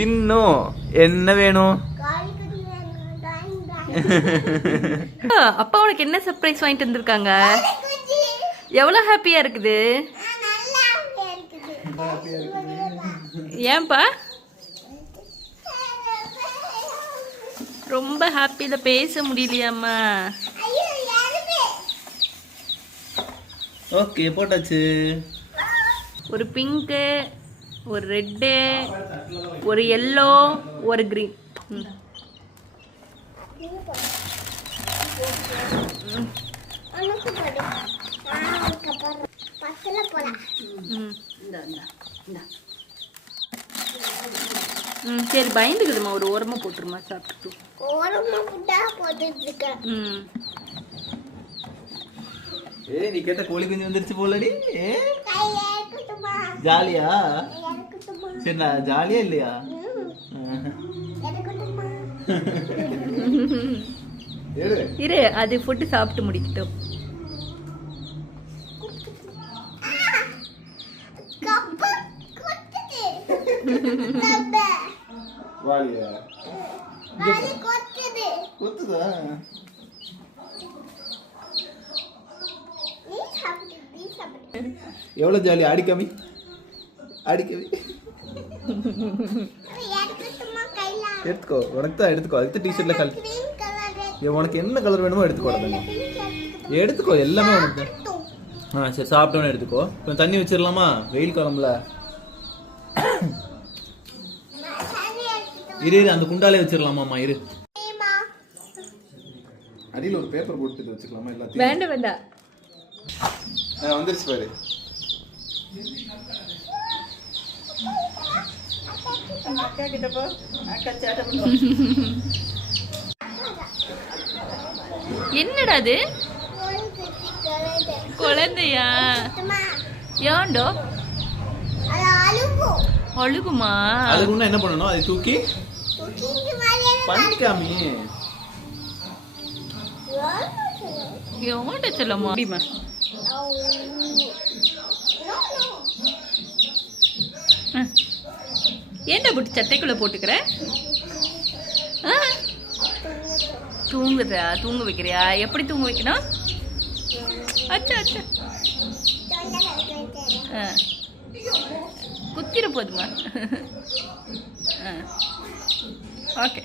சின்னு என்ன வேணும்? அப்பா உனக்கு என்ன சர்ப்ரைஸ் வாங்கிட்டு வந்திருக்காங்க? எவ்வளவு ஹாப்பியா இருக்குது. ஏன்பா ரொம்ப ஹாப்பியில பேச முடியலையாம்மா? ஓகே போட்டாச்சு. ஒரு பிங்க்கு, ஒரு ரெட்டு, ஒரு எல்லோ, ஒரு கிரீன். சரி பயந்துக்குதுமா, ஒரு ஓரமா போட்டுருமா சாப்பிட்டு. நீ கேட்ட கோழி குஞ்சு வந்துருச்சு போலடி. ஜாலியா? சரி நான் ஜாலியா இல்லையா? இரு அது ஃபுட்டு சாப்பிட்டு முடிக்கட்டும். எவ்வளவு ஜாலி. அடிக்கமி அடிக்கமி எடுத்துக்கோ. உனக்கு தான் எடுத்துக்கோ. அதுக்கு டிஷர்ட்ல கலர் உனக்கு என்ன கலர் வேணுமோ எடுத்துக்கோ. எடுத்துக்கோ எல்லாமே உனக்கு. சரி சாப்பிட்டோன்னு எடுத்துக்கோ. கொஞ்சம் தண்ணி வச்சிடலாமா? வெயில் காலம்ல. இரு அந்த குண்டாலே வச்சிடலாமாம்மா? இரு அடியில் ஒரு பேப்பர் போட்டு வச்சுக்கலாமா எல்லாத்தையும்? வேண்டாம் வேண்டாம். வந்துருச்சு பாரு. என்னடா அது? குழந்தையா? ஏண்டோ அழுகுமா? அழுகுன்னா என்ன பண்ணணும்? அதை தூக்கி பண்ணிக்காமி எவன்கிட்ட சொல்லமா? ஏன்டா போட்டு சட்டைக்குள்ள போட்டுக்கிற? தூங்குதா? தூங்க வைக்கிறியா? எப்படி தூங்க வைக்கணும்? அச்சா அச்சா குத்திர போதுமா? ஓகே.